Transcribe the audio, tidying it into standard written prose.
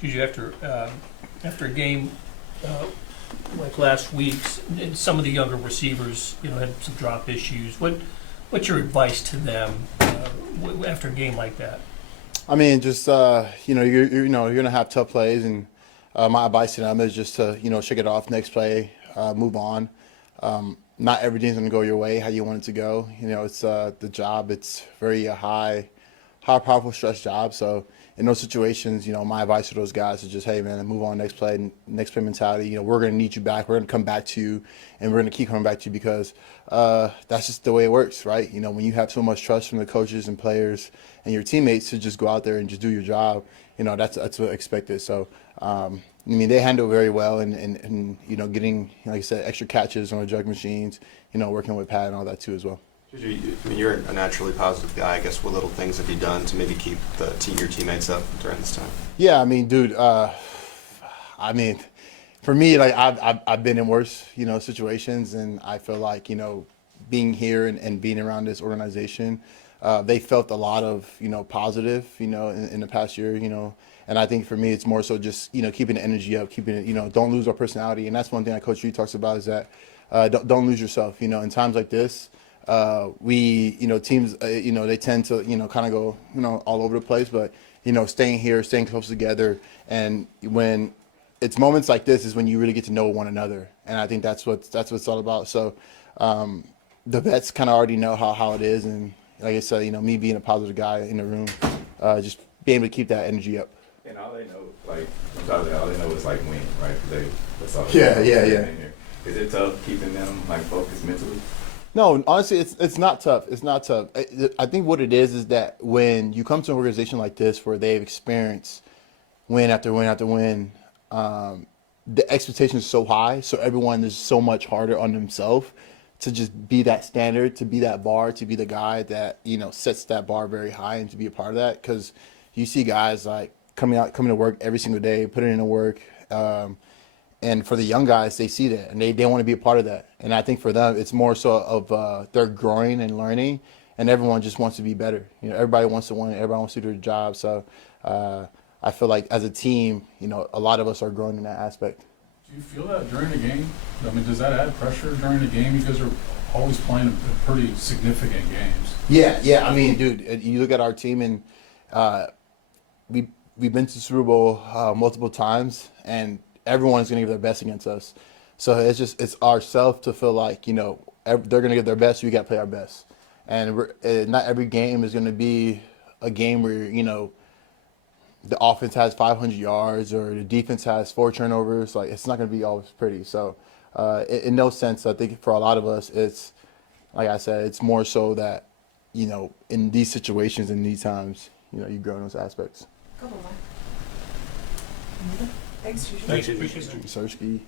Juju, after a game like last week's, and some of the younger receivers, had some drop issues. What's your advice to them after a game like that? I mean, just you're gonna have tough plays, and my advice to them is just to shake it off, next play, move on. Not everything's gonna go your way how you want it to go. It's the job. It's very high, powerful, stress job. So in those situations, my advice to those guys is just, hey man, move on, next play mentality. We're gonna need you back. We're gonna come back to you, and we're gonna keep coming back to you because that's just the way it works, right? When you have so much trust from the coaches and players and your teammates to just go out there and just do your job, that's what's expected. So I mean, they handle very well, and getting, like I said, extra catches on the jug machines, working with Pat and all that too as well. I mean, you're a naturally positive guy. I guess what little things have you done to maybe keep your teammates up during this time? Yeah, I mean, dude. I mean, for me, like I've been in worse, situations, and I feel like being here and being around this organization, they felt a lot of positive, in the past year, and I think for me, it's more so just keeping the energy up, keeping it, don't lose our personality, and that's one thing that Coach Reed talks about is that don't lose yourself, in times like this. Teams, they tend to, kind of go, all over the place, but, staying here, staying close together. And when it's moments like this is when you really get to know one another. And I think that's what it's all about. So, the vets kind of already know how it is. And like I said, me being a positive guy in the room, just being able to keep that energy up. And all they know, like, sometimes all they know is like win, right? That's all. Yeah. Is it tough keeping them like focused mentally? No, honestly, it's not tough. It's not tough. I think what it is that when you come to an organization like this where they've experienced win after win after win, the expectation is so high, so everyone is so much harder on themselves to just be that standard, to be that bar, to be the guy that sets that bar very high, and to be a part of that. Because you see guys like coming to work every single day, putting in the work. And for the young guys, they see that and they want to be a part of that. And I think for them, it's more so of they're growing and learning, and everyone just wants to be better. Everybody wants to win. Everybody wants to do their job. So I feel like as a team, a lot of us are growing in that aspect. Do you feel that during the game? I mean, does that add pressure during the game? You guys are always playing pretty significant games. Yeah. I mean, dude, you look at our team, and we've been to the Super Bowl multiple times, and everyone's going to give their best against us. So it's ourselves to feel like, they're going to give their best, we got to play our best. And not every game is going to be a game where, the offense has 500 yards or the defense has 4 turnovers. Like, it's not going to be always pretty. So in no sense, I think for a lot of us, it's, like I said, it's more so that, in these situations, in these times, you grow in those aspects. Couple more. Thanks, Juju. Thanks, appreciate it. Sersky.